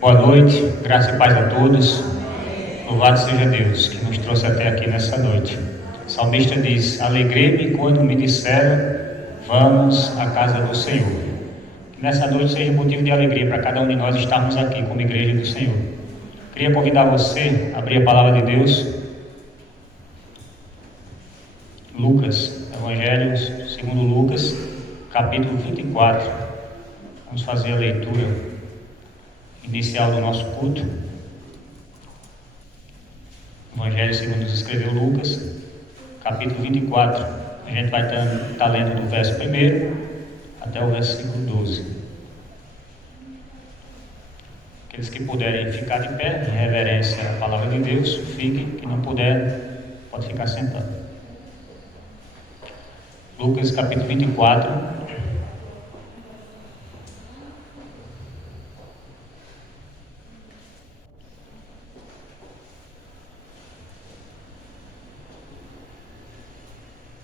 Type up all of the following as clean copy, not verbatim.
Boa noite, graça e paz a todos. Louvado seja Deus que nos trouxe até aqui nessa noite. O salmista diz: alegrei-me quando me disseram, vamos à casa do Senhor. Que nessa noite seja motivo de alegria para cada um de nós estarmos aqui como igreja do Senhor. Queria convidar você a abrir a palavra de Deus. Lucas, Evangelho segundo Lucas, capítulo 24. Vamos fazer a leitura inicial do nosso culto. Evangelho segundo nos escreveu Lucas, capítulo 24. A gente vai estar lendo do verso 1 até o versículo 12. Aqueles que puderem ficar de pé, em reverência à palavra de Deus, fiquem. Quem não puder, pode ficar sentado. Lucas capítulo 24.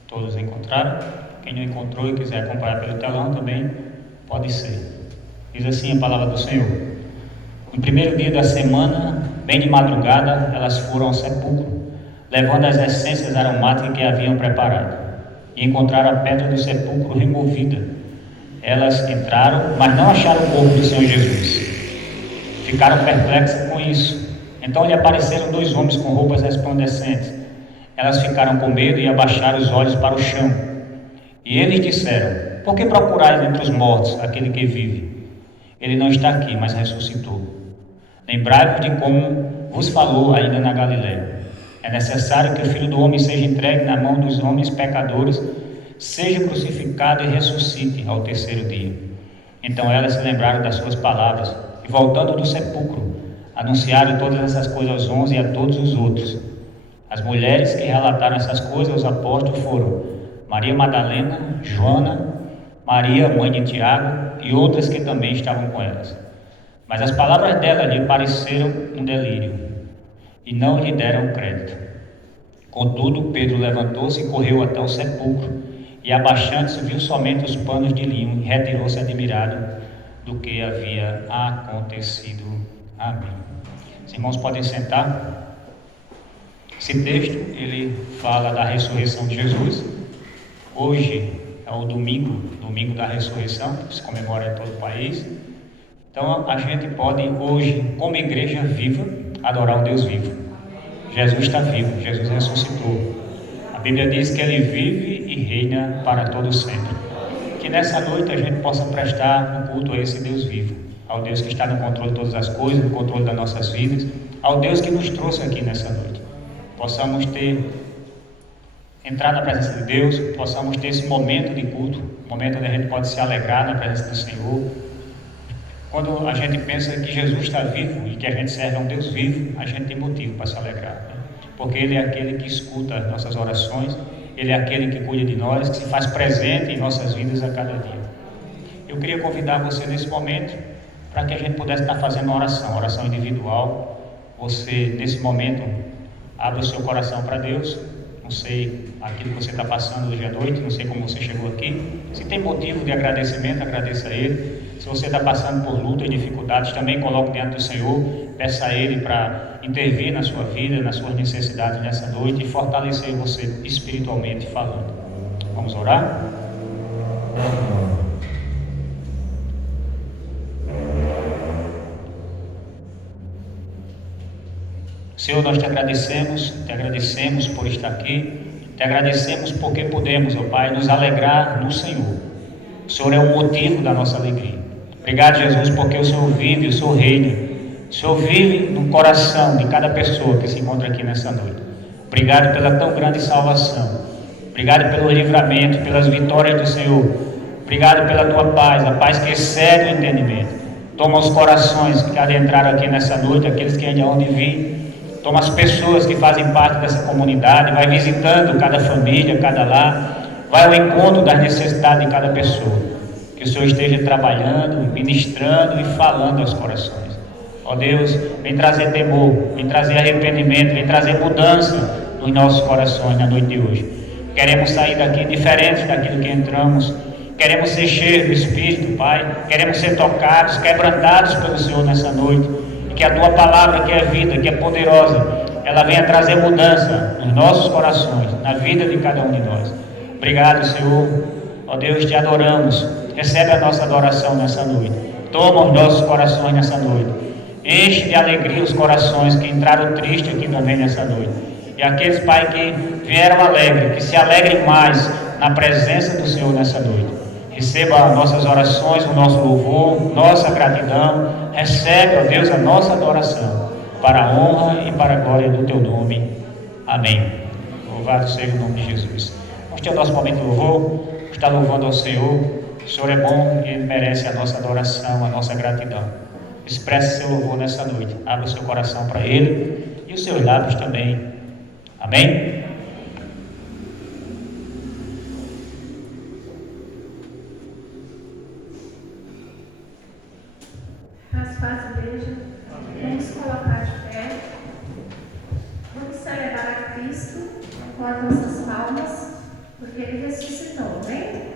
Todos encontraram? Quem não encontrou e quiser acompanhar pelo telão também pode ser. Diz assim a palavra do Senhor: no primeiro dia da semana, bem de madrugada, elas foram ao sepulcro, levando as essências aromáticas que haviam preparado, e encontraram a pedra do sepulcro removida. Elas entraram, mas não acharam o corpo do Senhor Jesus. Ficaram perplexas com isso. Então lhe apareceram dois homens com roupas resplandecentes. Elas ficaram com medo e abaixaram os olhos para o chão. E eles disseram: por que procurais entre os mortos aquele que vive? Ele não está aqui, mas ressuscitou. Lembrai-vos de como vos falou ainda na Galiléia. É necessário que o Filho do Homem seja entregue na mão dos homens pecadores, seja crucificado e ressuscite ao terceiro dia. Então elas se lembraram das suas palavras e, voltando do sepulcro, anunciaram todas essas coisas aos 11 e a todos os outros. As mulheres que relataram essas coisas aos apóstolos foram Maria Madalena, Joana, Maria, mãe de Tiago, e outras que também estavam com elas. Mas as palavras dela lhe pareceram um delírio, e não lhe deram crédito. Contudo, Pedro levantou-se e correu até o sepulcro, e abaixando-se viu somente os panos de linho, e retirou-se admirado do que havia acontecido. Amém. Os irmãos podem sentar. Esse texto, ele fala da ressurreição de Jesus. Hoje é o domingo da ressurreição, que se comemora em todo o país. Então a gente pode hoje, como igreja viva, adorar o Deus vivo. Jesus está vivo, Jesus ressuscitou. A Bíblia diz que Ele vive e reina para todo sempre. Que nessa noite a gente possa prestar um culto a esse Deus vivo, ao Deus que está no controle de todas as coisas, no controle das nossas vidas, ao Deus que nos trouxe aqui nessa noite. Possamos entrar na presença de Deus, possamos ter esse momento de culto, momento onde a gente pode se alegrar na presença do Senhor. Quando a gente pensa que Jesus está vivo e que a gente serve a um Deus vivo, a gente tem motivo para se alegrar, né? Porque Ele é aquele que escuta as nossas orações, Ele é aquele que cuida de nós, que se faz presente em nossas vidas a cada dia. Eu queria convidar você nesse momento para que a gente pudesse estar fazendo uma oração individual. Você, nesse momento, abra o seu coração para Deus. Não sei aquilo que você está passando hoje à noite, não sei como você chegou aqui. Se tem motivo de agradecimento, agradeça a Ele. Se você está passando por lutas e dificuldades, também coloque diante do Senhor. Peça a Ele para intervir na sua vida, nas suas necessidades nessa noite e fortalecer você espiritualmente falando. Vamos orar? Senhor, nós te agradecemos por estar aqui, te agradecemos porque podemos, ó Pai, nos alegrar no Senhor. O Senhor é o motivo da nossa alegria. Obrigado, Jesus, porque o Senhor vive, o Senhor reina. O Senhor vive no coração de cada pessoa que se encontra aqui nessa noite. Obrigado pela tão grande salvação. Obrigado pelo livramento, pelas vitórias do Senhor. Obrigado pela tua paz, a paz que excede o entendimento. Toma os corações que adentraram aqui nessa noite, aqueles que ainda hão de vir. Toma as pessoas que fazem parte dessa comunidade, vai visitando cada família, cada lar, vai ao encontro das necessidades de cada pessoa. Que o Senhor esteja trabalhando, ministrando e falando aos corações. Ó Deus, vem trazer temor, vem trazer arrependimento, vem trazer mudança nos nossos corações na noite de hoje. Queremos sair daqui diferentes daquilo que entramos. Queremos ser cheios do Espírito, Pai. Queremos ser tocados, quebrantados pelo Senhor nessa noite. E que a Tua palavra, que é vida, que é poderosa, ela venha trazer mudança nos nossos corações, na vida de cada um de nós. Obrigado, Senhor. Ó Deus, te adoramos. Recebe a nossa adoração nessa noite. Toma os nossos corações nessa noite. Enche de alegria os corações que entraram tristes aqui também nessa noite. E aqueles, Pai, que vieram alegres, que se alegrem mais na presença do Senhor nessa noite. Receba as nossas orações, o nosso louvor, nossa gratidão. Recebe, ó Deus, a nossa adoração, para a honra e para a glória do Teu nome. Amém. Louvado seja o nome de Jesus. Vamos ter o nosso momento de louvor. Está louvando ao Senhor. O Senhor é bom e Ele merece a nossa adoração, a nossa gratidão. Expresse seu louvor nessa noite. Abra o seu coração para Ele e os seus lábios também. Amém? Paz, igreja. Vamos colocar de pé. Vamos celebrar a Cristo com as nossas palmas, porque Ele ressuscitou, amém?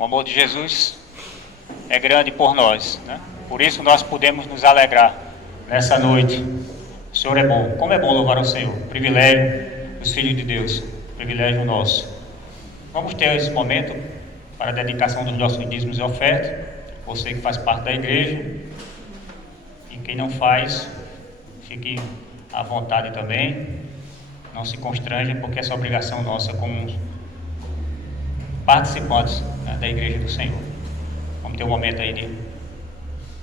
O amor de Jesus é grande por nós, né? Por isso nós podemos nos alegrar nessa noite. O Senhor é bom. Como é bom louvar o Senhor. Privilégio dos filhos de Deus. Privilégio nosso. Vamos ter esse momento para a dedicação dos nossos dízimos e ofertas. Você que faz parte da igreja. E quem não faz, fique à vontade também. Não se constranja, porque essa é obrigação nossa como participantes, né, da igreja do Senhor. Vamos ter um momento aí de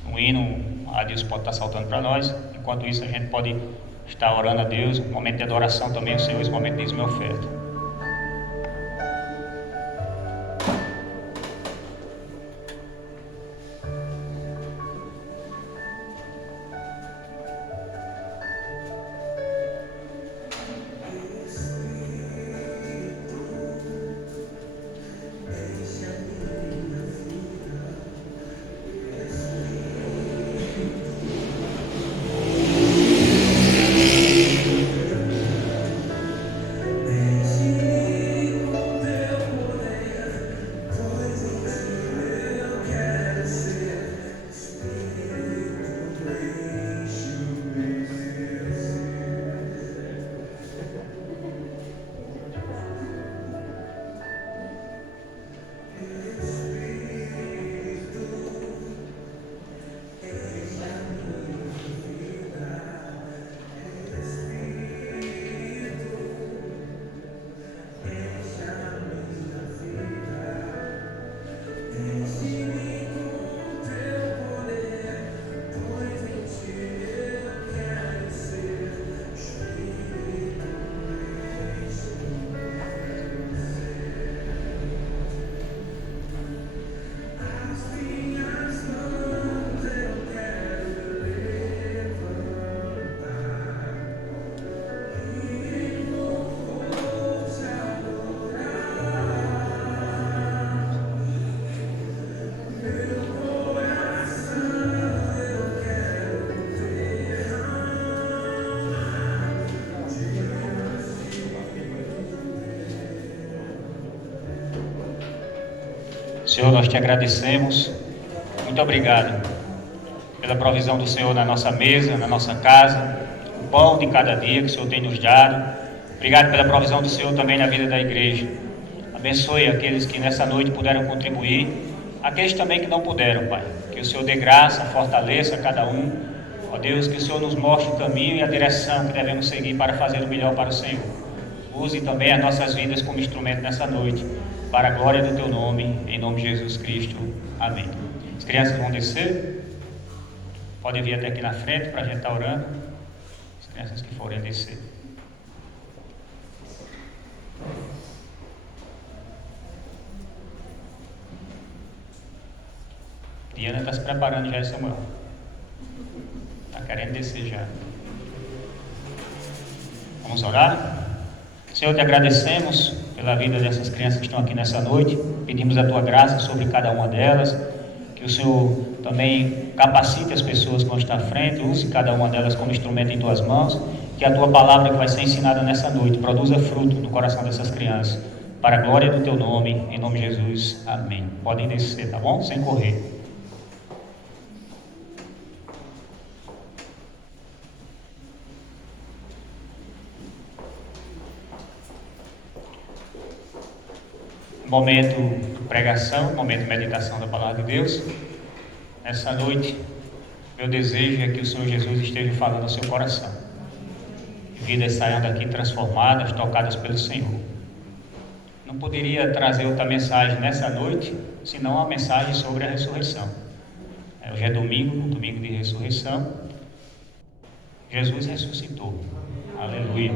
um hino, a Deus pode estar saltando para nós. Enquanto isso, a gente pode estar orando a Deus. Um momento de adoração também ao Senhor, esse momento de dízimo e oferta. Senhor, nós te agradecemos. Muito obrigado pela provisão do Senhor na nossa mesa, na nossa casa, o pão de cada dia que o Senhor tem nos dado. Obrigado pela provisão do Senhor também na vida da igreja. Abençoe aqueles que nessa noite puderam contribuir, aqueles também que não puderam, Pai. Que o Senhor dê graça, fortaleça cada um. Ó Deus, que o Senhor nos mostre o caminho e a direção que devemos seguir para fazer o melhor para o Senhor. Use também as nossas vidas como instrumento nessa noite, para a glória do Teu nome, em nome de Jesus Cristo. Amém. As crianças vão descer. Podem vir até aqui na frente para a gente estar orando. As crianças que forem descer. Diana está se preparando já, Samuel. Está querendo descer já. Vamos orar? Senhor, te agradecemos pela vida dessas crianças que estão aqui nessa noite. Pedimos a Tua graça sobre cada uma delas. Que o Senhor também capacite as pessoas que vão estar à frente. Use cada uma delas como instrumento em Tuas mãos. Que a Tua palavra que vai ser ensinada nessa noite produza fruto no coração dessas crianças. Para a glória do Teu nome, em nome de Jesus. Amém. Podem descer, tá bom? Sem correr. Momento de pregação, momento de meditação da palavra de Deus. Nessa noite, Meu desejo é que o Senhor Jesus esteja falando ao seu coração. Vidas saiam daqui transformadas, tocadas pelo Senhor. Não poderia trazer outra mensagem nessa noite, senão a mensagem sobre a ressurreição. Hoje é domingo de ressurreição. Jesus ressuscitou. Aleluia.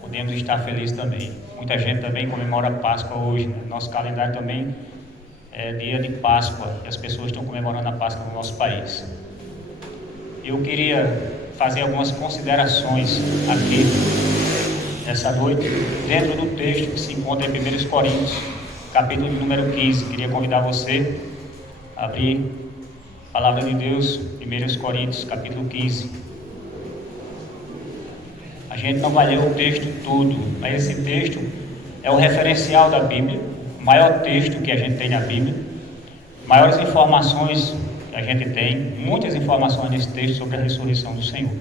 Podemos estar felizes também. Muita gente também comemora a Páscoa hoje. Nosso calendário também é dia de Páscoa, e as pessoas estão comemorando a Páscoa no nosso país. Eu queria fazer algumas considerações aqui, essa noite, dentro do texto que se encontra em 1 Coríntios, capítulo número 15. Queria convidar você a abrir a Palavra de Deus, 1 Coríntios, capítulo 15. A gente não vai ler o texto todo, mas esse texto é o referencial da Bíblia, o maior texto que a gente tem na Bíblia, maiores informações que a gente tem, muitas informações nesse texto sobre a ressurreição do Senhor.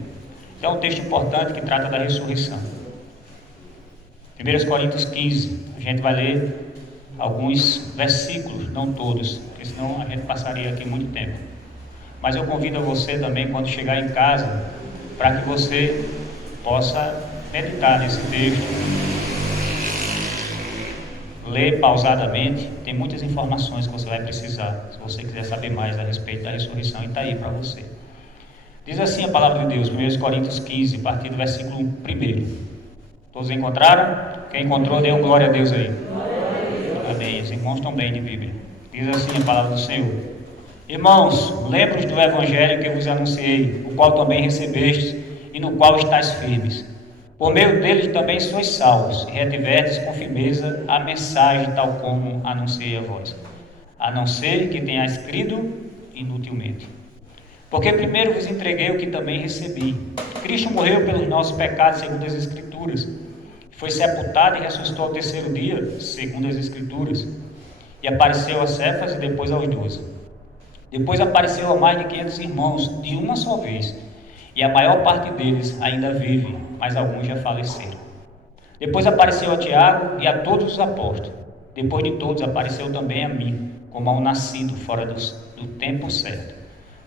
Então é um texto importante que trata da ressurreição. 1 Coríntios 15, a gente vai ler alguns versículos, não todos, porque senão a gente passaria aqui muito tempo. Mas eu convido a você também, quando chegar em casa, para que você possa meditar nesse texto, ler pausadamente. Tem muitas informações que você vai precisar, se você quiser saber mais a respeito da ressurreição, e está aí para você. Diz assim a palavra de Deus, 1 Coríntios 15, a partir do versículo 1. Todos encontraram? Quem encontrou, dê glória a Deus aí. Amém. Os irmãos estão bem de Bíblia. Diz assim a palavra do Senhor: Irmãos, lembro-vos do evangelho que vos anunciei, o qual também recebestes, e no qual estáis firmes. Por meio deles também sois salvos, e retiverdes com firmeza a mensagem tal como anunciei a vós, a não ser que tenhais crido inutilmente. Porque primeiro vos entreguei o que também recebi. Cristo morreu pelos nossos pecados, segundo as Escrituras, foi sepultado e ressuscitou ao terceiro dia, segundo as Escrituras, e apareceu a Cefas e depois aos 12. Depois apareceu a mais de 500 irmãos, de uma só vez, e a maior parte deles ainda vive, mas alguns já faleceram. Depois apareceu a Tiago e a todos os apóstolos. Depois de todos apareceu também a mim, como a um nascido fora do tempo certo,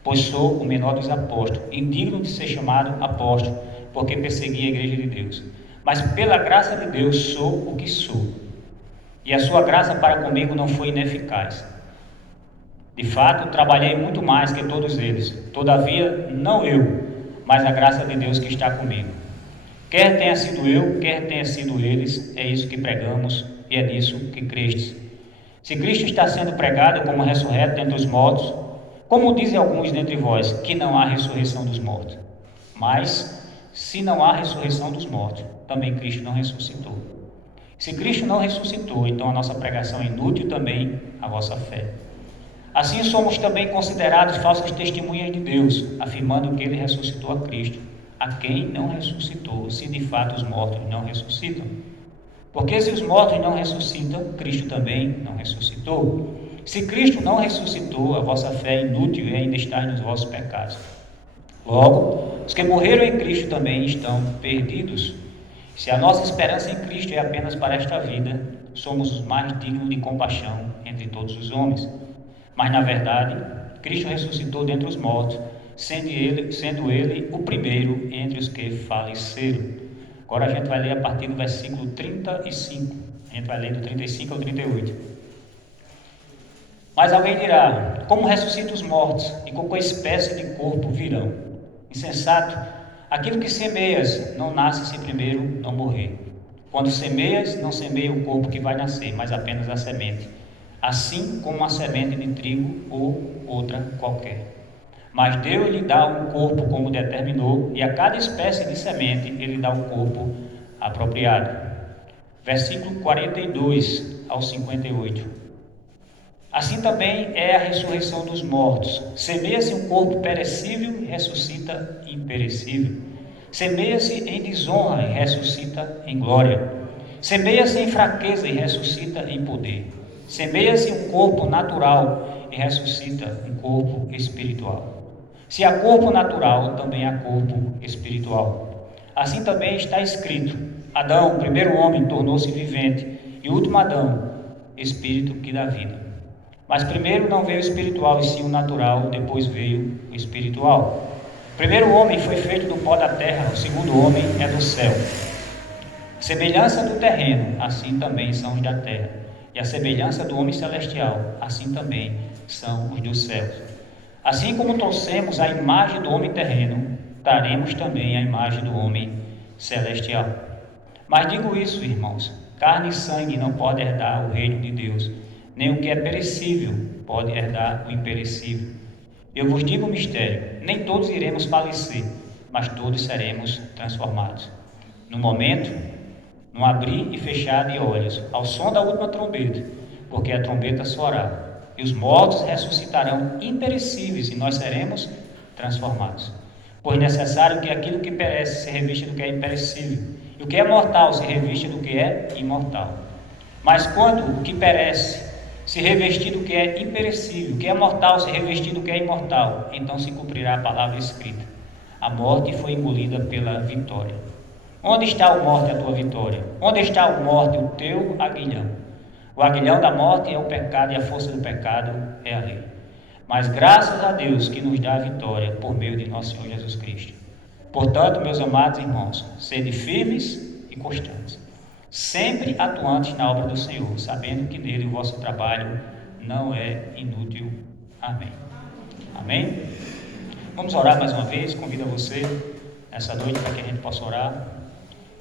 pois sou o menor dos apóstolos, indigno de ser chamado apóstolo, porque persegui a igreja de Deus. Mas pela graça de Deus sou o que sou, e a sua graça para comigo não foi ineficaz. De fato, trabalhei muito mais que todos eles, todavia não eu, mas a graça de Deus que está comigo. Quer tenha sido eu, quer tenha sido eles, é isso que pregamos e é nisso que crestes. Se Cristo está sendo pregado como ressurreto dentre os mortos, como dizem alguns dentre vós, que não há ressurreição dos mortos. Mas, se não há ressurreição dos mortos, também Cristo não ressuscitou. Se Cristo não ressuscitou, então a nossa pregação é inútil, também a vossa fé. Assim somos também considerados falsas testemunhas de Deus, afirmando que Ele ressuscitou a Cristo, a quem não ressuscitou, se de fato os mortos não ressuscitam. Porque se os mortos não ressuscitam, Cristo também não ressuscitou. Se Cristo não ressuscitou, a vossa fé é inútil e ainda está nos vossos pecados. Logo, os que morreram em Cristo também estão perdidos. Se a nossa esperança em Cristo é apenas para esta vida, somos os mais dignos de compaixão entre todos os homens. Mas, na verdade, Cristo ressuscitou dentre os mortos, sendo ele o primeiro entre os que faleceram. Agora a gente vai ler a partir do versículo 35. A gente vai ler do 35 ao 38. Mas alguém dirá: como ressuscita os mortos, e com que espécie de corpo virão? Insensato, aquilo que semeias não nasce se primeiro não morrer. Quando semeias, não semeia o corpo que vai nascer, mas apenas a semente, assim como uma semente de trigo ou outra qualquer. Mas Deus lhe dá um corpo como determinou, e a cada espécie de semente Ele dá um corpo apropriado. Versículo 42 ao 58. Assim também é a ressurreição dos mortos. Semeia-se um corpo perecível e ressuscita imperecível. Semeia-se em desonra e ressuscita em glória. Semeia-se em fraqueza e ressuscita em poder. Semeia-se um corpo natural e ressuscita um corpo espiritual. Se há corpo natural, também há corpo espiritual. Assim também está escrito: Adão, o primeiro homem, tornou-se vivente, e o último Adão, espírito que dá vida. Mas primeiro não veio o espiritual, e sim o natural, depois veio o espiritual. O primeiro homem foi feito do pó da terra, o segundo homem é do céu. Semelhança do terreno, assim também são os da terra. E a semelhança do homem celestial, assim também são os dos céus. Assim como trouxemos a imagem do homem terreno, traremos também a imagem do homem celestial. Mas digo isso, irmãos, carne e sangue não podem herdar o reino de Deus, nem o que é perecível pode herdar o imperecível. Eu vos digo um mistério, nem todos iremos falecer, mas todos seremos transformados. No momento, num abrir e fechar de olhos, ao som da última trombeta, porque a trombeta soará, e os mortos ressuscitarão imperecíveis, e nós seremos transformados. Pois necessário que aquilo que perece se revista do que é imperecível, e o que é mortal se revista do que é imortal. Mas quando o que perece se revestir do que é imperecível, o que é mortal se revestir do que é imortal, então se cumprirá a palavra escrita: a morte foi engolida pela vitória. Onde está, a morte, a tua vitória? Onde está, a morte, o teu aguilhão? O aguilhão da morte é o pecado, e a força do pecado é a lei. Mas graças a Deus que nos dá a vitória por meio de nosso Senhor Jesus Cristo. Portanto, meus amados irmãos, sede firmes e constantes, sempre atuantes na obra do Senhor, sabendo que nele o vosso trabalho não é inútil. Amém. Amém? Vamos orar mais uma vez. Convido a você nessa noite para que a gente possa orar.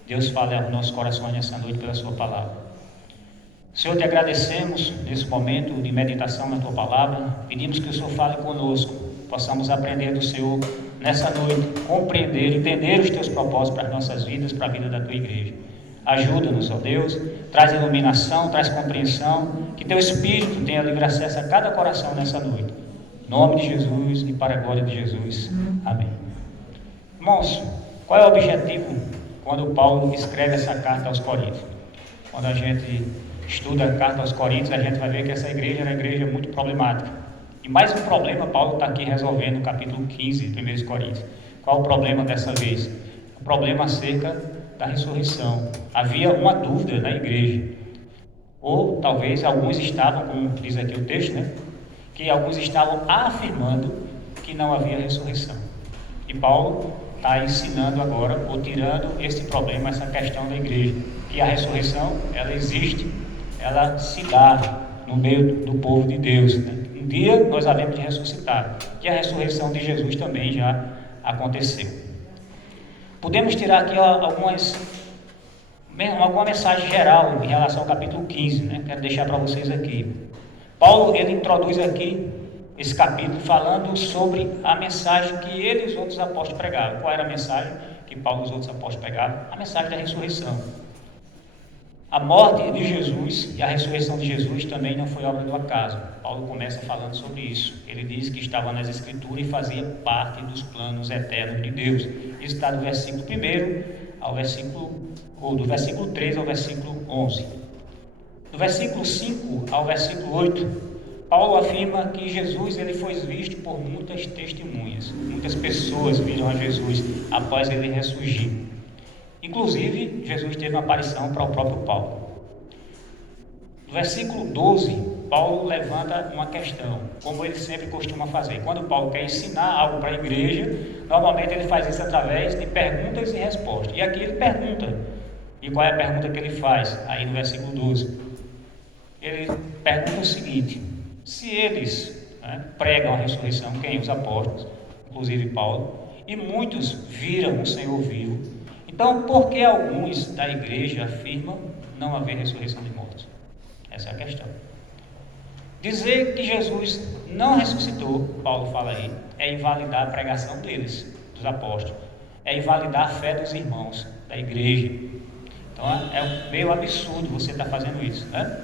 Deus fale aos nossos corações nessa noite pela sua palavra. Senhor, te agradecemos nesse momento de meditação na tua palavra. Pedimos que o Senhor fale conosco, possamos aprender do Senhor nessa noite, compreender, entender os teus propósitos para as nossas vidas, para a vida da tua igreja. Ajuda-nos, ó Deus, traz iluminação, traz compreensão, que teu Espírito tenha livre acesso a cada coração nessa noite. Em nome de Jesus e para a glória de Jesus. Amém. Irmãos, qual é o objetivo quando Paulo escreve essa carta aos Coríntios? Quando a gente estuda a carta aos Coríntios, a gente vai ver que essa igreja era uma igreja muito problemática. E mais um problema Paulo está aqui resolvendo no capítulo 15 de 1 Coríntios. Qual o problema dessa vez? O problema acerca da ressurreição. Havia uma dúvida na igreja. Ou talvez alguns estavam, como diz aqui o texto, né? Que alguns estavam afirmando que não havia ressurreição. E Paulo está ensinando agora, ou tirando esse problema, essa questão da igreja, que a ressurreição, ela existe, ela se dá no meio do povo de Deus, né? Um dia nós havemos de ressuscitar, que a ressurreição de Jesus também já aconteceu. Podemos tirar aqui alguma mensagem geral em relação ao capítulo 15, né? Quero deixar para vocês aqui. Paulo, ele introduz aqui esse capítulo falando sobre a mensagem que ele e os outros apóstolos pregavam. Qual era a mensagem que Paulo e os outros apóstolos pregavam? A mensagem da ressurreição. A morte de Jesus e a ressurreição de Jesus também não foi obra do acaso. Paulo começa falando sobre isso. Ele diz que estava nas Escrituras e fazia parte dos planos eternos de Deus. Isso está do versículo 1 ao versículo, ou do versículo 3 ao versículo 11. Do versículo 5 ao versículo 8, Paulo afirma que Jesus ele foi visto por muitas testemunhas. Muitas pessoas viram a Jesus após ele ressurgir. Inclusive, Jesus teve uma aparição para o próprio Paulo. No versículo 12, Paulo levanta uma questão, como ele sempre costuma fazer. Quando Paulo quer ensinar algo para a igreja, normalmente ele faz isso através de perguntas e respostas. E aqui ele pergunta. E qual é a pergunta que ele faz? Aí no versículo 12. Ele pergunta o seguinte: se eles pregam a ressurreição, quem? Os apóstolos, inclusive Paulo, e muitos viram o Senhor vivo, então por que alguns da igreja afirmam não haver ressurreição de mortos? Essa é a questão. Dizer que Jesus não ressuscitou, Paulo fala aí, é invalidar a pregação deles, dos apóstolos, é invalidar a fé dos irmãos da igreja. Então é meio absurdo você estar fazendo isso, né?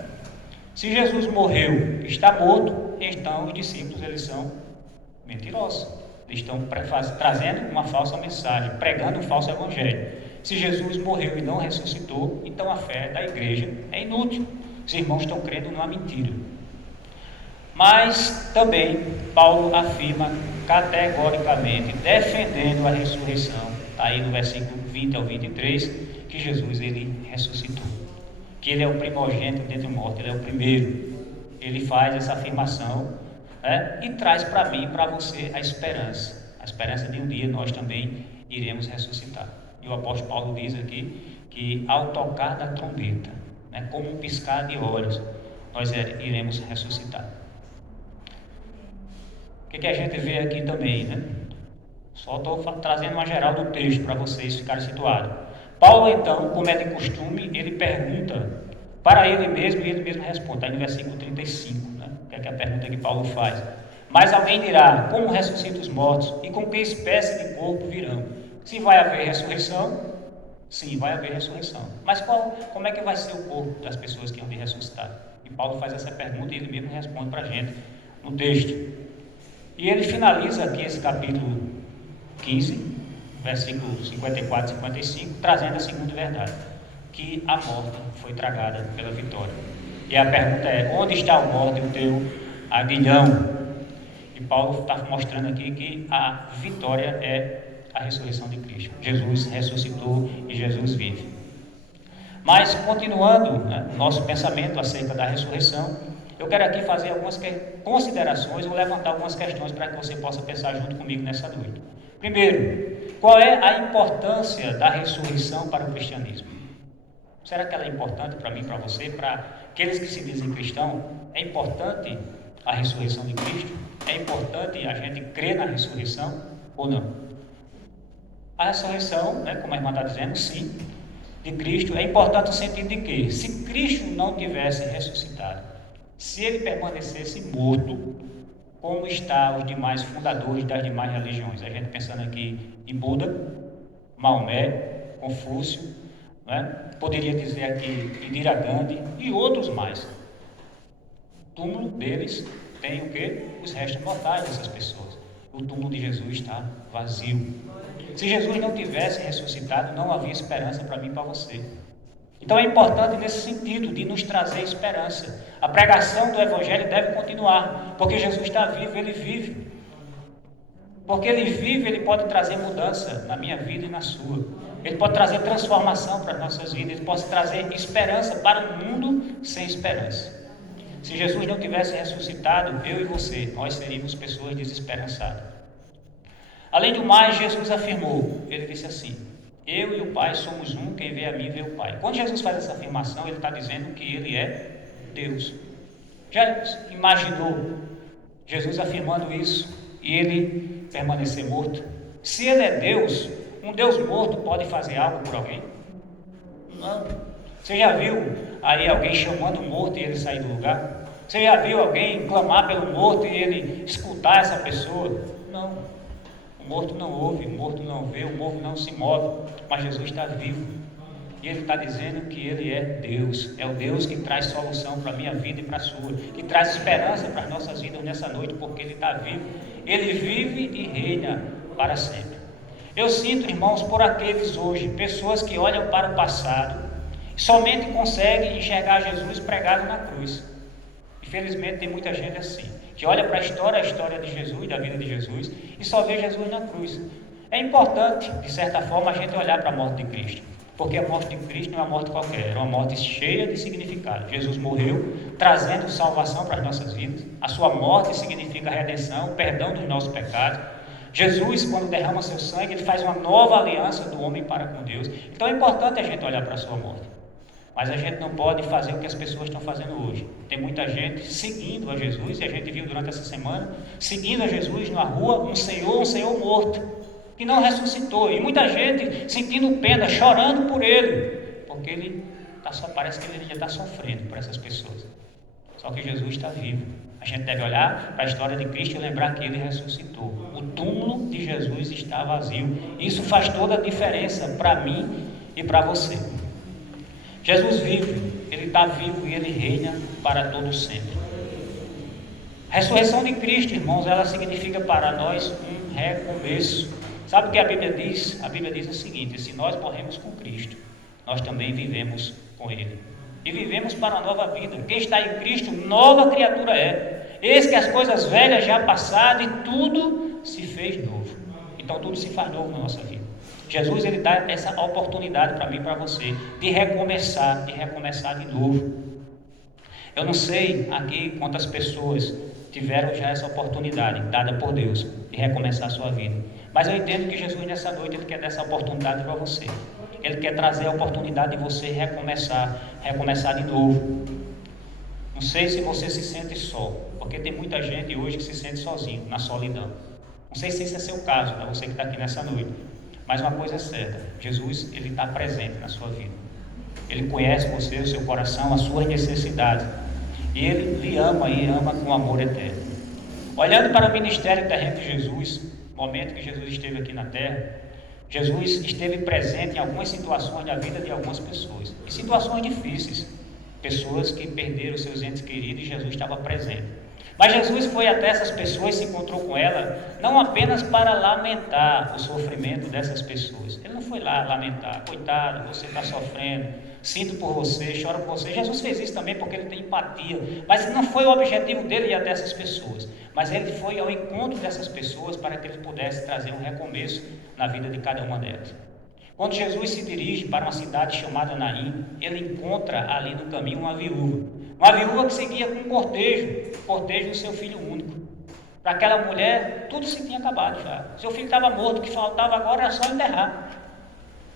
Se Jesus morreu, está morto, então os discípulos eles são mentirosos. Eles estão trazendo uma falsa mensagem, pregando um falso evangelho. Se Jesus morreu e não ressuscitou, então a fé da igreja é inútil. Os irmãos estão crendo numa mentira. Mas também Paulo afirma categoricamente, defendendo a ressurreição, está aí no versículo 20 ao 23, que Jesus ele ressuscitou. Que ele é o primogênito dentre os mortos, ele é o primeiro. ele faz essa afirmação, né, e traz para mim e para você a esperança de um dia nós também iremos ressuscitar. E o apóstolo Paulo diz aqui que ao tocar da trombeta, né, como um piscar de olhos, nós iremos ressuscitar. O que a gente vê aqui também, né? Só estou trazendo uma geral do texto para vocês ficarem situados. Paulo, então, como é de costume, ele pergunta para ele mesmo e ele mesmo responde. Está aí no versículo 35, né? Que é a pergunta que Paulo faz. Mas alguém dirá, como ressuscita os mortos e com que espécie de corpo virão? Se vai haver ressurreição, sim, vai haver ressurreição. Mas como é que vai ser o corpo das pessoas que hão de ressuscitar? E Paulo faz essa pergunta e ele mesmo responde para a gente no texto. E ele finaliza aqui esse capítulo 15, versículos 54 e 55, trazendo a segunda verdade, que a morte foi tragada pela vitória. E a pergunta é, onde está o morte, o teu aguilhão? E Paulo está mostrando aqui que a vitória é a ressurreição de Cristo. Jesus ressuscitou e Jesus vive. Mas, continuando, né, nosso pensamento acerca da ressurreição, eu quero aqui fazer algumas considerações ou levantar algumas questões para que você possa pensar junto comigo nessa noite. Primeiro, qual é a importância da ressurreição para o cristianismo? Será que ela é importante para mim, para você, para aqueles que se dizem cristãos? É importante a ressurreição de Cristo? É importante a gente crer na ressurreição ou não? A ressurreição, né, como a irmã está dizendo, sim, de Cristo, é importante no sentido de que, se Cristo não tivesse ressuscitado, se ele permanecesse morto, como está os demais fundadores das demais religiões, a gente pensando aqui em Buda, Maomé, Confúcio, né? Poderia dizer aqui Indira Gandhi e outros mais. O túmulo deles tem o quê? Os restos mortais dessas pessoas. O túmulo de Jesus está vazio. Se Jesus não tivesse ressuscitado, não havia esperança para mim e para você. Então é importante nesse sentido, de nos trazer esperança. A pregação do Evangelho deve continuar, porque Jesus está vivo, Ele vive. Porque Ele vive, Ele pode trazer mudança na minha vida e na sua. Ele pode trazer transformação para as nossas vidas, Ele pode trazer esperança para um mundo sem esperança. Se Jesus não tivesse ressuscitado, eu e você, nós seríamos pessoas desesperançadas. Além do mais, Jesus afirmou, Ele disse assim, eu e o Pai somos um, quem vê a mim vê o Pai. Quando Jesus faz essa afirmação, Ele está dizendo que Ele é Deus. Já imaginou Jesus afirmando isso e Ele permanecer morto? Se Ele é Deus, um Deus morto pode fazer algo por alguém? Não. Você já viu aí alguém chamando o morto e ele sair do lugar? Você já viu alguém clamar pelo morto e ele escutar essa pessoa? Não. O morto não ouve, o morto não vê, o morto não se move, mas Jesus está vivo. E Ele está dizendo que Ele é Deus, é o Deus que traz solução para a minha vida e para a sua, que traz esperança para as nossas vidas nessa noite, porque Ele está vivo. Ele vive e reina para sempre. Eu sinto, irmãos, por aqueles hoje, pessoas que olham para o passado e somente conseguem enxergar Jesus pregado na cruz. Infelizmente tem muita gente assim, que olha para a história de Jesus, da vida de Jesus, e só vê Jesus na cruz. É importante, de certa forma, a gente olhar para a morte de Cristo, porque a morte de Cristo não é uma morte qualquer, é uma morte cheia de significado. Jesus morreu trazendo salvação para as nossas vidas, a sua morte significa redenção, perdão dos nossos pecados. Jesus, quando derrama seu sangue, Ele faz uma nova aliança do homem para com Deus. Então é importante a gente olhar para a sua morte. Mas a gente não pode fazer o que as pessoas estão fazendo hoje. Tem muita gente seguindo a Jesus, e a gente viu durante essa semana, seguindo a Jesus na rua, um Senhor morto, que não ressuscitou. E muita gente sentindo pena, chorando por Ele, porque Ele parece que Ele já está sofrendo por essas pessoas. Só que Jesus está vivo. A gente deve olhar para a história de Cristo e lembrar que Ele ressuscitou. O túmulo de Jesus está vazio. Isso faz toda a diferença para mim e para você. Jesus vive, Ele está vivo e Ele reina para todo sempre. A ressurreição de Cristo, irmãos, ela significa para nós um recomeço. Sabe o que a Bíblia diz? A Bíblia diz o seguinte: se nós morremos com Cristo, nós também vivemos com Ele. E vivemos para uma nova vida. Quem está em Cristo, nova criatura é. Eis que as coisas velhas já passaram e tudo se fez novo. Então tudo se faz novo na nossa vida. Jesus, Ele dá essa oportunidade para mim e para você de recomeçar de novo. Eu não sei aqui quantas pessoas tiveram já essa oportunidade dada por Deus de recomeçar a sua vida, mas eu entendo que Jesus nessa noite Ele quer dar essa oportunidade para você. Ele quer trazer a oportunidade de você recomeçar de novo. Não sei se você se sente só, porque tem muita gente hoje que se sente sozinho, na solidão. Não sei se esse é seu caso, para você que está aqui nessa noite, mas uma coisa é certa: Jesus, Ele está presente na sua vida. Ele conhece você, o seu coração, as suas necessidades, e Ele lhe ama e ama com amor eterno. Olhando para o ministério terreno de Jesus, no momento que Jesus esteve aqui na terra, Jesus esteve presente em algumas situações da vida de algumas pessoas, em situações difíceis, pessoas que perderam seus entes queridos, e Jesus estava presente. Mas Jesus foi até essas pessoas, se encontrou com elas, não apenas para lamentar o sofrimento dessas pessoas. Ele não foi lá lamentar: coitado, você está sofrendo, sinto por você, choro por você. Jesus fez isso também porque Ele tem empatia, mas não foi o objetivo dele ir até essas pessoas, mas Ele foi ao encontro dessas pessoas para que Ele pudesse trazer um recomeço na vida de cada uma delas. Quando Jesus se dirige para uma cidade chamada Naim, Ele encontra ali no caminho uma viúva que seguia com um cortejo do seu filho único. Para aquela mulher, tudo se tinha acabado já. Seu filho estava morto, o que faltava agora era só enterrar.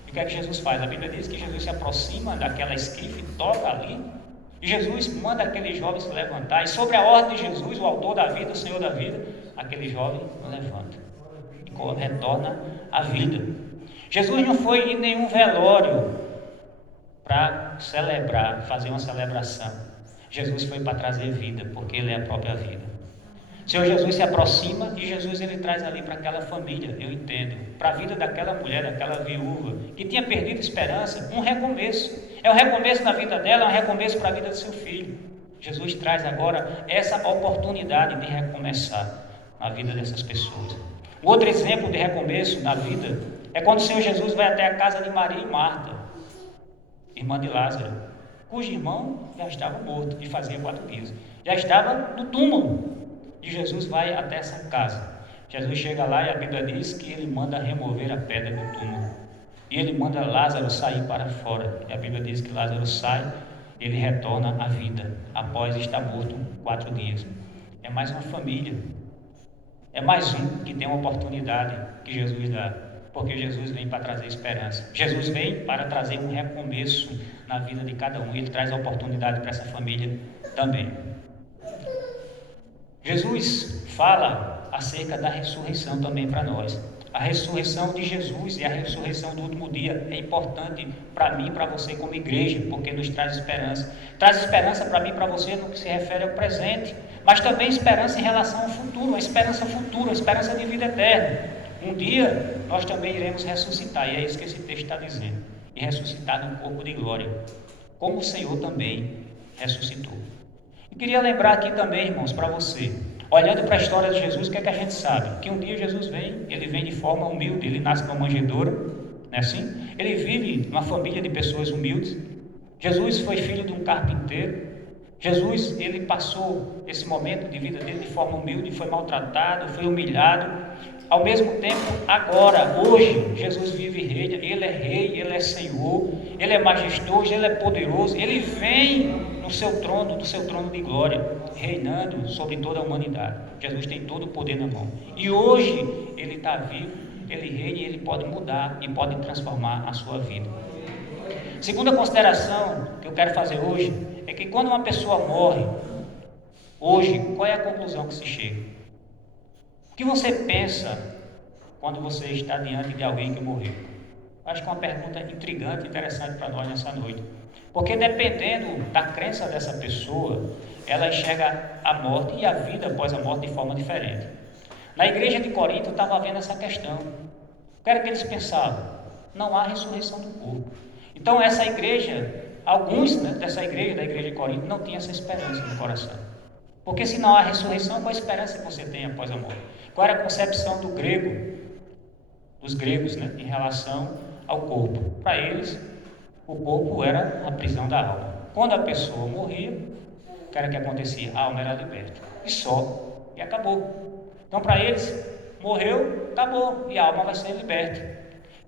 E o que é que Jesus faz? A Bíblia diz que Jesus se aproxima daquela esquife, toca ali, e Jesus manda aquele jovem se levantar, e sobre a ordem de Jesus, o autor da vida, o Senhor da vida, aquele jovem levanta e retorna à vida. Jesus não foi em nenhum velório para celebrar, fazer uma celebração. Jesus foi para trazer vida, porque Ele é a própria vida. O Senhor Jesus se aproxima e Jesus Ele traz ali para aquela família, eu entendo, para a vida daquela mulher, daquela viúva, que tinha perdido esperança, um recomeço. É um recomeço na vida dela, é um recomeço para a vida do seu filho. Jesus traz agora essa oportunidade de recomeçar na vida dessas pessoas. Um outro exemplo de recomeço na vida é quando o Senhor Jesus vai até a casa de Maria e Marta, irmã de Lázaro, cujo irmão já estava morto, e fazia 4 dias. Já estava no túmulo. E Jesus vai até essa casa. Jesus chega lá e a Bíblia diz que Ele manda remover a pedra do túmulo. E Ele manda Lázaro sair para fora. E a Bíblia diz que Lázaro sai, ele retorna à vida, após estar morto 4 dias. É mais uma família. É mais um que tem uma oportunidade que Jesus dá. Porque Jesus vem para trazer esperança. Jesus vem para trazer um recomeço na vida de cada um. Ele traz a oportunidade para essa família também. Jesus fala acerca da ressurreição também para nós. A ressurreição de Jesus e a ressurreição do último dia é importante para mim e para você como igreja, porque nos traz esperança. Traz esperança para mim e para você no que se refere ao presente, mas também esperança em relação ao futuro, uma esperança futura, uma esperança de vida eterna. Um dia nós também iremos ressuscitar, e é isso que esse texto está dizendo, e ressuscitar num corpo de glória, como o Senhor também ressuscitou. E queria lembrar aqui também, irmãos, para você, olhando para a história de Jesus, o que é que a gente sabe? Que um dia Jesus vem, Ele vem de forma humilde, Ele nasce numa manjedoura, não é assim? Ele vive numa família de pessoas humildes. Jesus foi filho de um carpinteiro. Jesus, Ele passou esse momento de vida dele de forma humilde, foi maltratado, foi humilhado. Ao mesmo tempo, agora, hoje, Jesus vive e reina. Ele é rei, Ele é Senhor, Ele é majestoso, Ele é poderoso. Ele vem no seu trono, do seu trono de glória, reinando sobre toda a humanidade. Jesus tem todo o poder na mão. E hoje, Ele está vivo, Ele reina e Ele pode mudar e pode transformar a sua vida. Segunda consideração que eu quero fazer hoje é que quando uma pessoa morre, hoje, qual é a conclusão que se chega? O que você pensa quando você está diante de alguém que morreu? Acho que é uma pergunta intrigante e interessante para nós nessa noite. Porque dependendo da crença dessa pessoa, ela enxerga a morte e a vida após a morte de forma diferente. Na igreja de Corinto, eu estava vendo essa questão. O que era que eles pensavam? Não há ressurreição do corpo. Então essa igreja, alguns dessa igreja, da igreja de Corinto, não tinham essa esperança no coração. Porque se não há ressurreição, qual a esperança que você tem após a morte? Qual era a concepção dos gregos, em relação ao corpo? Para eles, o corpo era a prisão da alma. Quando a pessoa morria, o que era que acontecia? A alma era liberta. E só. E acabou. Então, para eles, morreu, acabou. E a alma vai ser liberta.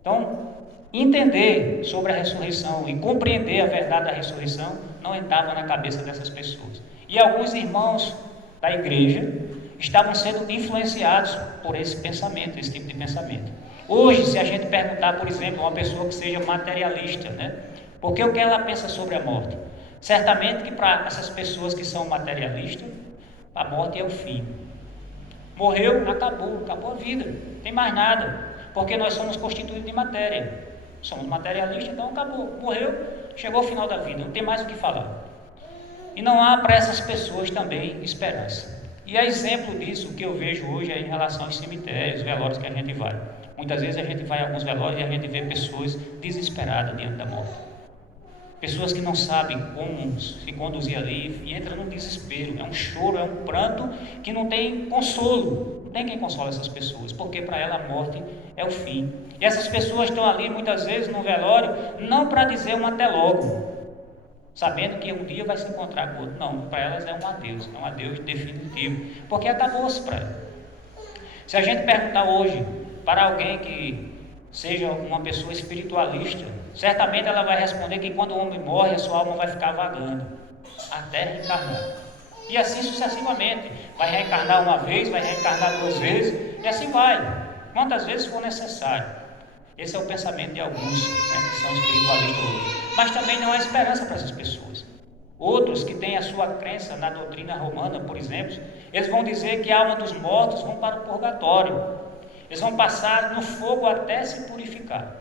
Então, Entender sobre a ressurreição e compreender a verdade da ressurreição não entrava na cabeça dessas pessoas. E alguns irmãos da igreja estavam sendo influenciados por esse pensamento, esse tipo de pensamento. Hoje, se a gente perguntar, por exemplo, a uma pessoa que seja materialista, porque o que ela pensa sobre a morte? Certamente que para essas pessoas que são materialistas, a morte é o fim. Morreu, acabou a vida, não tem mais nada, porque nós somos constituídos de matéria. Somos materialistas, então acabou, morreu, chegou ao final da vida, não tem mais o que falar. E não há para essas pessoas também esperança. E a exemplo disso, o que eu vejo hoje é em relação aos cemitérios, velórios que a gente vai. Muitas vezes a gente vai a alguns velórios e a gente vê pessoas desesperadas diante da morte. Pessoas que não sabem como se conduzir ali e entram num desespero. É um choro, é um pranto que não tem consolo. Não tem quem console essas pessoas, porque para ela a morte é o fim. E essas pessoas estão ali muitas vezes no velório, não para dizer um até logo, sabendo que um dia vai se encontrar com outro. Não, para elas é um adeus definitivo, porque acabou-se para elas. Se a gente perguntar hoje para alguém que seja uma pessoa espiritualista, certamente ela vai responder que quando o homem morre, a sua alma vai ficar vagando até reencarnar. E assim sucessivamente, vai reencarnar uma vez, vai reencarnar 2 vezes, e assim vai, quantas vezes for necessário. Esse é o pensamento de alguns que são espiritualistas hoje. Mas também não há esperança para essas pessoas. Outros que têm a sua crença na doutrina romana, por exemplo, eles vão dizer que a alma dos mortos vão para o purgatório. Eles vão passar no fogo até se purificar.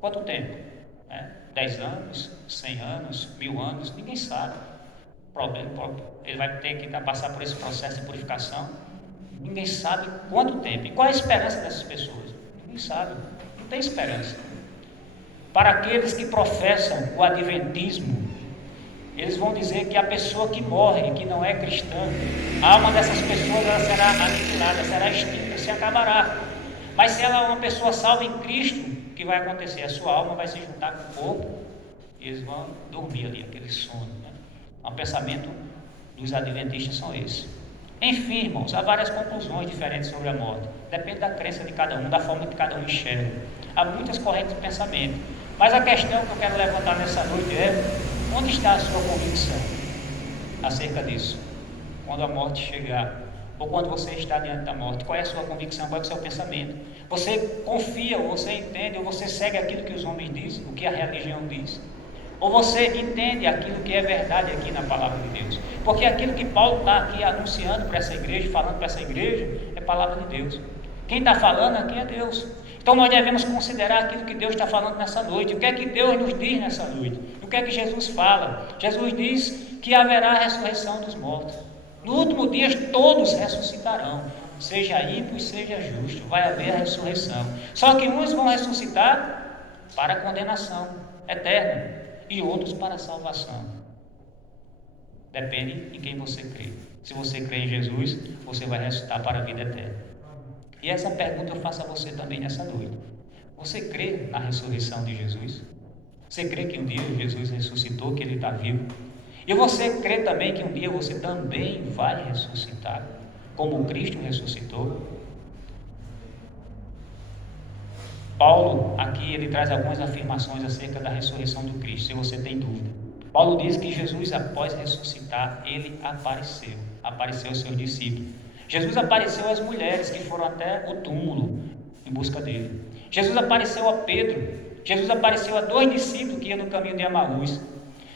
Quanto tempo? 10 anos, 100 anos, 1000 anos, ninguém sabe. Ele vai ter que passar por esse processo de purificação. Ninguém sabe quanto tempo. E qual é a esperança dessas pessoas? Ninguém sabe. Não tem esperança. Para aqueles que professam o adventismo, eles vão dizer que a pessoa que morre, que não é cristã, a alma dessas pessoas ela será aniquilada, será extinta, se acabará. Mas se ela é uma pessoa salva em Cristo, o que vai acontecer? A sua alma vai se juntar com o corpo e eles vão dormir ali, aquele sono. O pensamento dos adventistas são esses. Enfim, irmãos, há várias conclusões diferentes sobre a morte. Depende da crença de cada um, da forma que cada um enxerga. Há muitas correntes de pensamento. Mas a questão que eu quero levantar nessa noite é: onde está a sua convicção acerca disso? Quando a morte chegar, ou quando você está diante da morte, qual é a sua convicção, qual é o seu pensamento? Você confia, ou você entende, ou você segue aquilo que os homens dizem, o que a religião diz? Ou você entende aquilo que é verdade aqui na palavra de Deus? Porque aquilo que Paulo está aqui anunciando para essa igreja, falando para essa igreja, é palavra de Deus. Quem está falando aqui é Deus. Então nós devemos considerar aquilo que Deus está falando nessa noite. O que é que Deus nos diz nessa noite? O que é que Jesus fala? Jesus diz que haverá a ressurreição dos mortos. No último dia todos ressuscitarão, seja ímpio, seja justo, vai haver a ressurreição. Só que uns vão ressuscitar para a condenação eterna e outros para a salvação. Depende em quem você crê. Se você crê em Jesus, você vai ressuscitar para a vida eterna. E essa pergunta eu faço a você também nessa noite. Você crê na ressurreição de Jesus? Você crê que um dia Jesus ressuscitou, que Ele está vivo? E você crê também que um dia você também vai ressuscitar, como Cristo ressuscitou? Paulo, aqui, ele traz algumas afirmações acerca da ressurreição do Cristo, se você tem dúvida. Paulo diz que Jesus, após ressuscitar, ele apareceu aos seus discípulos. Jesus apareceu às mulheres que foram até o túmulo em busca dele. Jesus apareceu a Pedro. Jesus apareceu a 2 discípulos que iam no caminho de Emaús.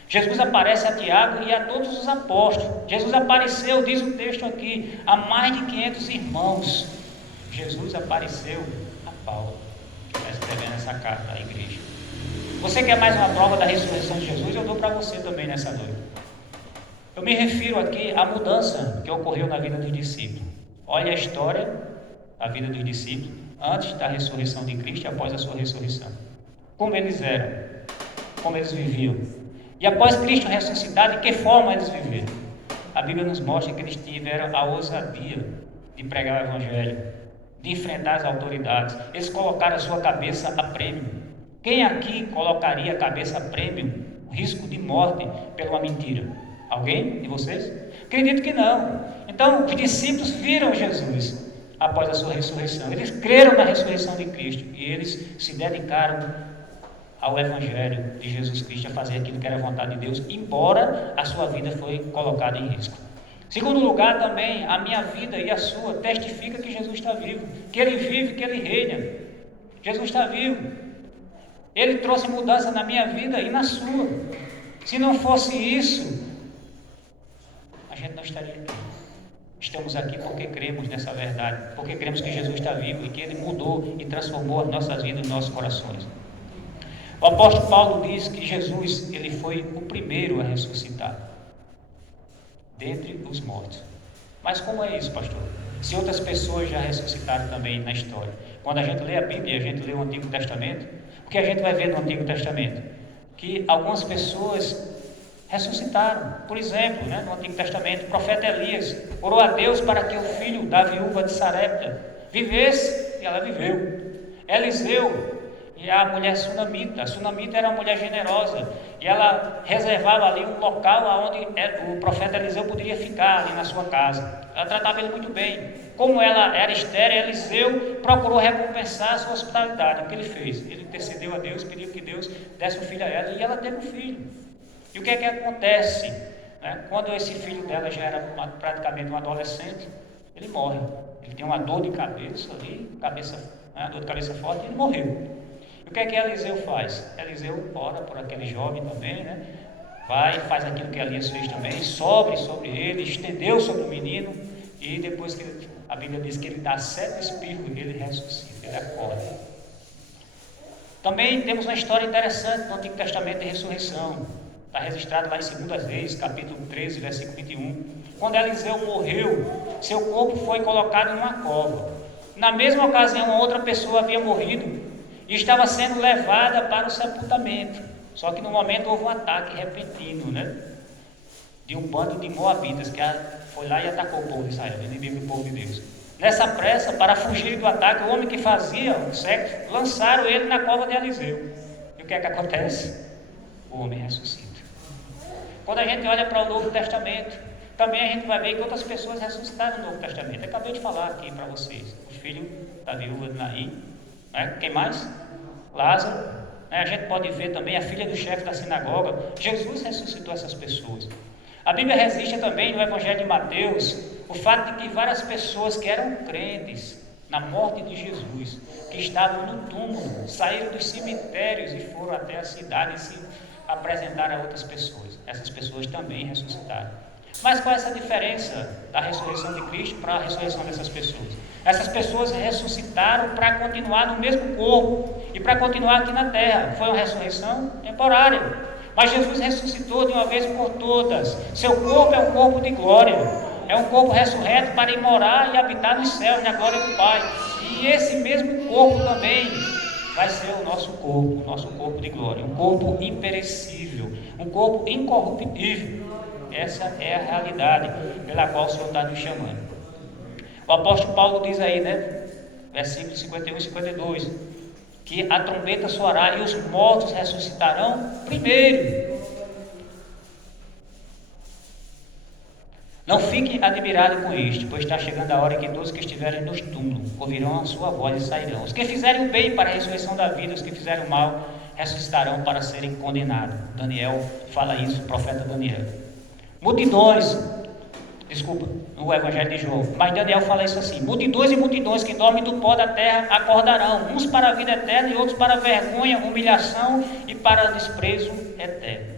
Jesus aparece a Tiago e a todos os apóstolos. Jesus apareceu, diz o texto aqui, a mais de 500 irmãos. Jesus apareceu a Paulo, que está escrevendo essa carta à igreja. Você quer mais uma prova da ressurreição de Jesus? Eu dou para você também nessa noite. Eu me refiro aqui à mudança que ocorreu na vida dos discípulos. Olha a história da vida dos discípulos antes da ressurreição de Cristo e após a sua ressurreição. Como eles eram, como eles viviam. E após Cristo ressuscitar, de que forma eles viveram? A Bíblia nos mostra que eles tiveram a ousadia de pregar o Evangelho, de enfrentar as autoridades. Eles colocaram a sua cabeça a prêmio. Quem aqui colocaria a cabeça a prêmio, o risco de morte pela mentira? Alguém de vocês? Acredito que não. Então, os discípulos viram Jesus após a sua ressurreição. Eles creram na ressurreição de Cristo e eles se dedicaram ao Evangelho de Jesus Cristo, a fazer aquilo que era a vontade de Deus, embora a sua vida foi colocada em risco. Segundo lugar, também, a minha vida e a sua testifica que Jesus está vivo, que Ele vive, que Ele reina. Jesus está vivo. Ele trouxe mudança na minha vida e na sua. Se não fosse isso, a gente não estaria aqui. Estamos aqui porque cremos nessa verdade, porque cremos que Jesus está vivo e que Ele mudou e transformou as nossas vidas e nossos corações. O apóstolo Paulo diz que Jesus, ele foi o primeiro a ressuscitar dentre os mortos. Mas como é isso, pastor? Se outras pessoas já ressuscitaram também na história. Quando a gente lê a Bíblia, a gente lê o Antigo Testamento, o que a gente vai ver no Antigo Testamento? Que algumas pessoas ressuscitaram. Por exemplo, no Antigo Testamento, o profeta Elias orou a Deus para que o filho da viúva de Sarepta vivesse, e ela viveu. Eliseu e a mulher sunamita. A sunamita era uma mulher generosa e ela reservava ali um local onde o profeta Eliseu poderia ficar ali na sua casa. Ela tratava ele muito bem. Como ela era estéril, Eliseu procurou recompensar a sua hospitalidade. O que ele fez? Ele intercedeu a Deus, pediu que Deus desse um filho a ela e ela teve um filho. E o que é que acontece? Quando esse filho dela já era praticamente um adolescente, ele morre. Ele tem uma dor de cabeça ali, dor de cabeça forte, e ele morreu. O que é que Eliseu faz? Eliseu ora por aquele jovem também, vai, faz aquilo que Elias fez também, sobre ele, estendeu sobre o menino, e depois que a Bíblia diz que ele dá 7 espirros, ele ressuscita, ele acorda. Também temos uma história interessante no Antigo Testamento de ressurreição, está registrado lá em 2 Reis, capítulo 13, versículo 21. Quando Eliseu morreu, seu corpo foi colocado em uma cova. Na mesma ocasião, uma outra pessoa havia morrido e estava sendo levada para o sepultamento. Só que no momento houve um ataque repentino, de um bando de moabitas que foi lá e atacou o povo de Israel, o inimigo do povo de Deus. Nessa pressa, para fugir do ataque, o homem que fazia o sexo, lançaram ele na cova de Eliseu. E o que é que acontece? O homem ressuscita. Quando a gente olha para o Novo Testamento, também a gente vai ver que outras pessoas ressuscitaram no Novo Testamento. Eu acabei de falar aqui para vocês. O filho da viúva de Naim. Quem mais? Lázaro. A gente pode ver também a filha do chefe da sinagoga. Jesus ressuscitou essas pessoas. A Bíblia registra também no Evangelho de Mateus o fato de que várias pessoas que eram crentes na morte de Jesus, que estavam no túmulo, saíram dos cemitérios e foram até a cidade e se apresentaram a outras pessoas. Essas pessoas também ressuscitaram. Mas qual é essa diferença da ressurreição de Cristo para a ressurreição dessas pessoas? Essas pessoas ressuscitaram para continuar no mesmo corpo e para continuar aqui na terra. Foi uma ressurreição temporária. Mas Jesus ressuscitou de uma vez por todas. Seu corpo é um corpo de glória. É um corpo ressurreto para ir morar e habitar nos céus, na glória do Pai. E esse mesmo corpo também vai ser o nosso corpo de glória. Um corpo imperecível, um corpo incorruptível. Essa é a realidade pela qual o Senhor está nos chamando. O apóstolo Paulo diz aí, versículos 51 e 52, que a trombeta soará e os mortos ressuscitarão primeiro. Não fiquem admirados com isto, pois está chegando a hora que todos que estiverem nos túmulos ouvirão a sua voz e sairão. Os que fizerem o bem para a ressurreição da vida, os que fizerem o mal ressuscitarão para serem condenados. Daniel fala isso, o profeta Daniel. No Evangelho de João, mas Daniel fala isso assim: multidões e multidões que dormem do pó da terra acordarão, uns para a vida eterna e outros para a vergonha, humilhação e para desprezo eterno.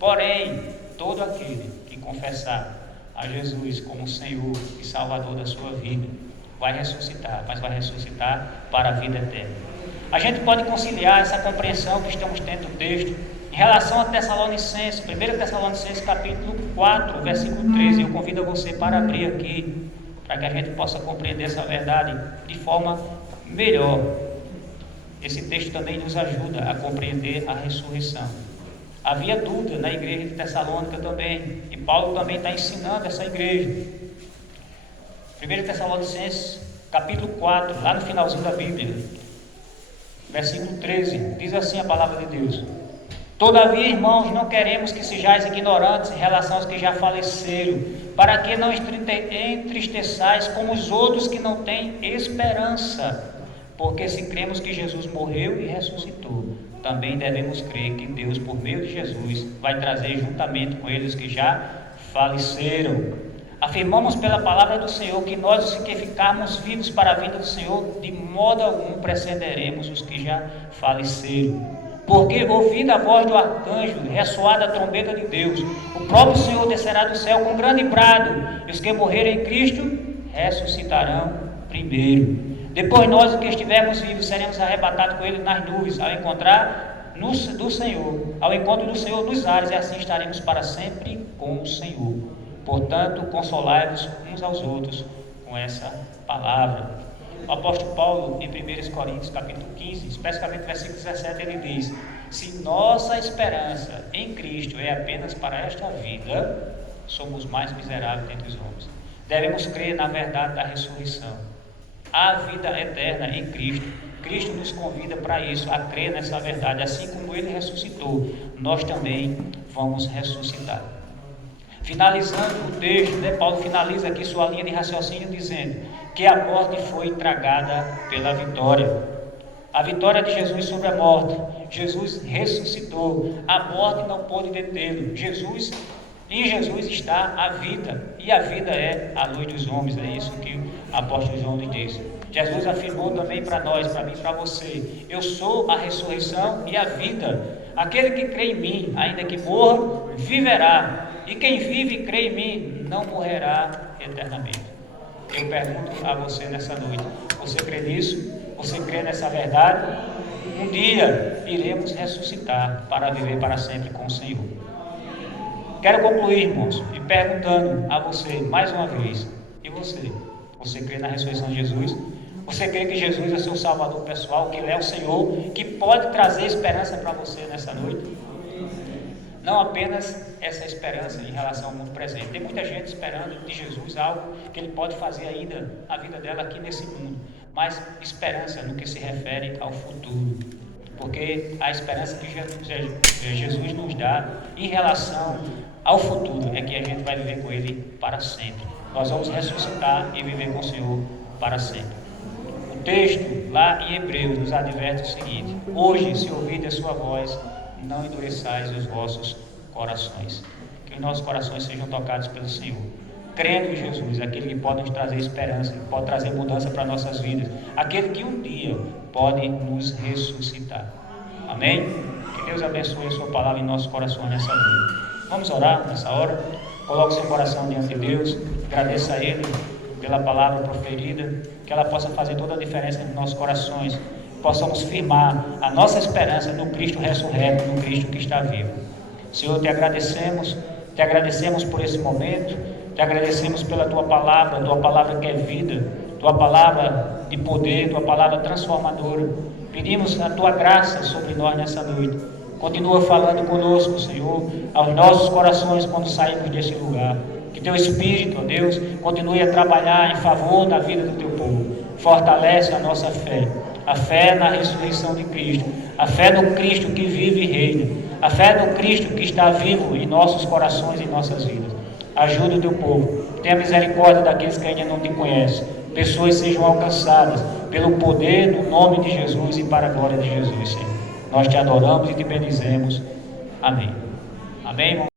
Porém, todo aquele que confessar a Jesus como Senhor e Salvador da sua vida vai ressuscitar, mas vai ressuscitar para a vida eterna. A gente pode conciliar essa compreensão que estamos tendo do texto em relação a Tessalonicenses, 1 Tessalonicenses capítulo 4, versículo 13. Eu convido a você para abrir aqui, para que a gente possa compreender essa verdade de forma melhor. Esse texto também nos ajuda a compreender a ressurreição. Havia dúvida na igreja de Tessalônica também, e Paulo também está ensinando essa igreja. 1 Tessalonicenses capítulo 4, lá no finalzinho da Bíblia, versículo 13, diz assim a palavra de Deus: Todavia, irmãos, não queremos que sejais ignorantes em relação aos que já faleceram, para que não entristeçais como os outros que não têm esperança. Porque se cremos que Jesus morreu e ressuscitou, também devemos crer que Deus, por meio de Jesus, vai trazer juntamente com eles que já faleceram. Afirmamos pela palavra do Senhor que nós, os que ficarmos vivos para a vinda do Senhor, de modo algum precederemos os que já faleceram. Porque, ouvida a voz do arcanjo, ressoada a trombeta de Deus, o próprio Senhor descerá do céu com grande brado, e os que morrerem em Cristo ressuscitarão primeiro. Depois nós, os que estivermos vivos, seremos arrebatados com Ele nas nuvens, ao encontro do Senhor nos ares, e assim estaremos para sempre com o Senhor. Portanto, consolai-vos uns aos outros com essa palavra. O apóstolo Paulo, em 1 Coríntios capítulo 15, especificamente versículo 17, ele diz: se nossa esperança em Cristo é apenas para esta vida, somos mais miseráveis dentre os homens. Devemos crer na verdade da ressurreição, a vida eterna em Cristo. Cristo nos convida para isso, a crer nessa verdade. Assim como Ele ressuscitou, nós também vamos ressuscitar. Finalizando o texto, Paulo finaliza aqui sua linha de raciocínio dizendo que a morte foi tragada pela vitória. A vitória de Jesus sobre a morte. Jesus ressuscitou. A morte não pôde detê-lo. Em Jesus está a vida. E a vida é a luz dos homens. É isso que o apóstolo João lhe diz. Jesus afirmou também para nós, para mim e para você: eu sou a ressurreição e a vida. Aquele que crê em mim, ainda que morra, viverá. E quem vive e crê em mim, não morrerá eternamente. Eu pergunto a você nessa noite: você crê nisso? Você crê nessa verdade? Um dia iremos ressuscitar para viver para sempre com o Senhor. Quero concluir, irmãos, e perguntando a você mais uma vez: e você? Você crê na ressurreição de Jesus? Você crê que Jesus é seu Salvador pessoal, que Ele é o Senhor, que pode trazer esperança para você nessa noite? Não apenas essa esperança em relação ao mundo presente. Tem muita gente esperando de Jesus algo que Ele pode fazer ainda a vida dela aqui nesse mundo, mas esperança no que se refere ao futuro, porque a esperança que Jesus nos dá em relação ao futuro é que a gente vai viver com Ele para sempre. Nós vamos ressuscitar e viver com o Senhor para sempre. O texto lá em Hebreus nos adverte o seguinte: hoje, se ouvirdes a sua voz, não endureçais os vossos corações. Que os nossos corações sejam tocados pelo Senhor, crendo em Jesus, aquele que pode nos trazer esperança, que pode trazer mudança para nossas vidas, aquele que um dia pode nos ressuscitar. Amém? Que Deus abençoe a sua palavra em nossos corações nessa noite. Vamos orar nessa hora? Coloque seu coração diante de Deus, agradeça a Ele pela palavra proferida, que ela possa fazer toda a diferença em nossos corações, possamos firmar a nossa esperança no Cristo ressurreto, no Cristo que está vivo. Senhor, te agradecemos por esse momento, te agradecemos pela tua palavra que é vida, tua palavra de poder, tua palavra transformadora. Pedimos a tua graça sobre nós nessa noite. Continua falando conosco, Senhor, aos nossos corações quando saímos desse lugar. Que teu Espírito, ó Deus, continue a trabalhar em favor da vida do teu povo. Fortalece a nossa fé. A fé na ressurreição de Cristo, a fé no Cristo que vive e reina, a fé no Cristo que está vivo em nossos corações e em nossas vidas. Ajuda o teu povo, tenha misericórdia daqueles que ainda não te conhecem, pessoas sejam alcançadas pelo poder no nome de Jesus e para a glória de Jesus, Senhor. Nós te adoramos e te bendizemos. Amém. Amém, irmão?